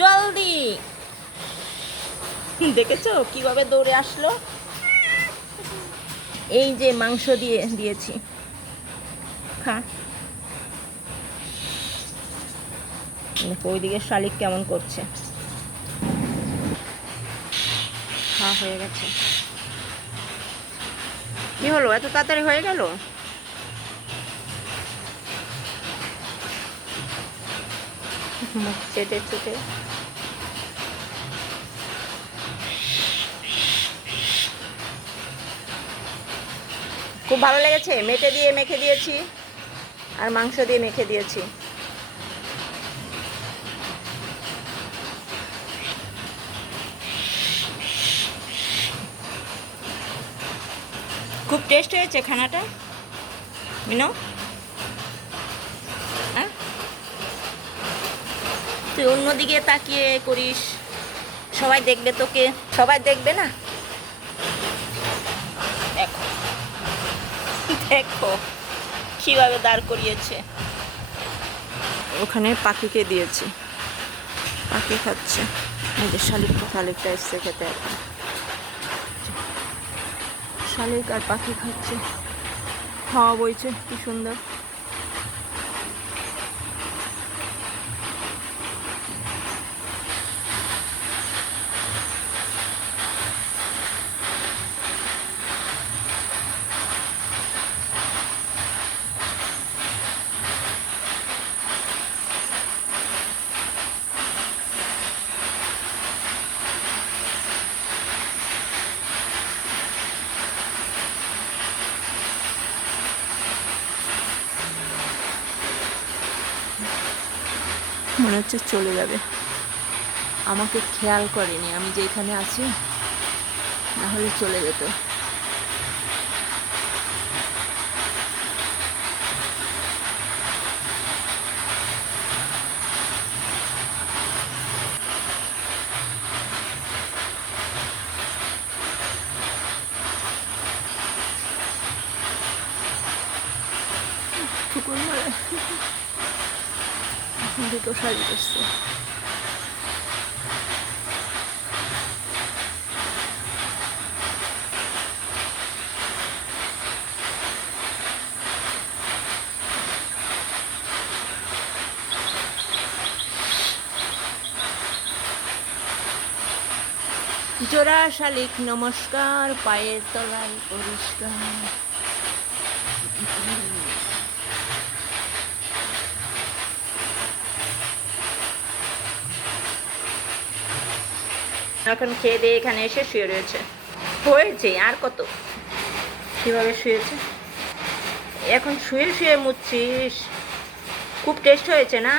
জলদি দেখেছো কিভাবে দৌড়ে আসলো। এই যে মাংস দিয়েছি, খা। দেখো ওইদিকে শালিক কেমন করছে। খাওয়া হয়ে গেছে। কি হলো, এত তাড়াতাড়ি হয়ে গেল? মুখ চেটে চেটে। খুব ভালো লেগেছে। মেটে দিয়ে মেখে দিয়েছি আর মাংস দিয়ে মেখে দিয়েছি। খুব টেস্ট হয়েছে খানাটা, মিনো। হ্যাঁ, তুই অন্যদিকে তাকিয়ে করিস, সবাই দেখবে তোকে। সবাই দেখবে না? দেখো দেখো কিভাবে দাঁড় করিয়েছে। ওখানে পাখিকে দিয়েছি, পাখি খাচ্ছে। এই যে শালিকটা এসছে খেতে এখন। শালিক আর পাখি খাচ্ছে, হাওয়া বইছে কি সুন্দর। মনে হচ্ছে চলে যাবে, আমাকে খেয়াল করেনি আমি যে এখানে আছি, না হলে চলে যেত। ঠুকুর মারে, দুটো শাড়ি করছে। জোড়া শালিক নমস্কার, পায়ের তলায় পরিষ্কার। এখন খেয়ে দিয়ে এখানে এসে শুয়ে রয়েছে। হয়েছে আর কত, কিভাবে শুয়েছে। এখন শুয়ে শুয়ে মুচ্ছিস। খুব টেস্ট হয়েছে না?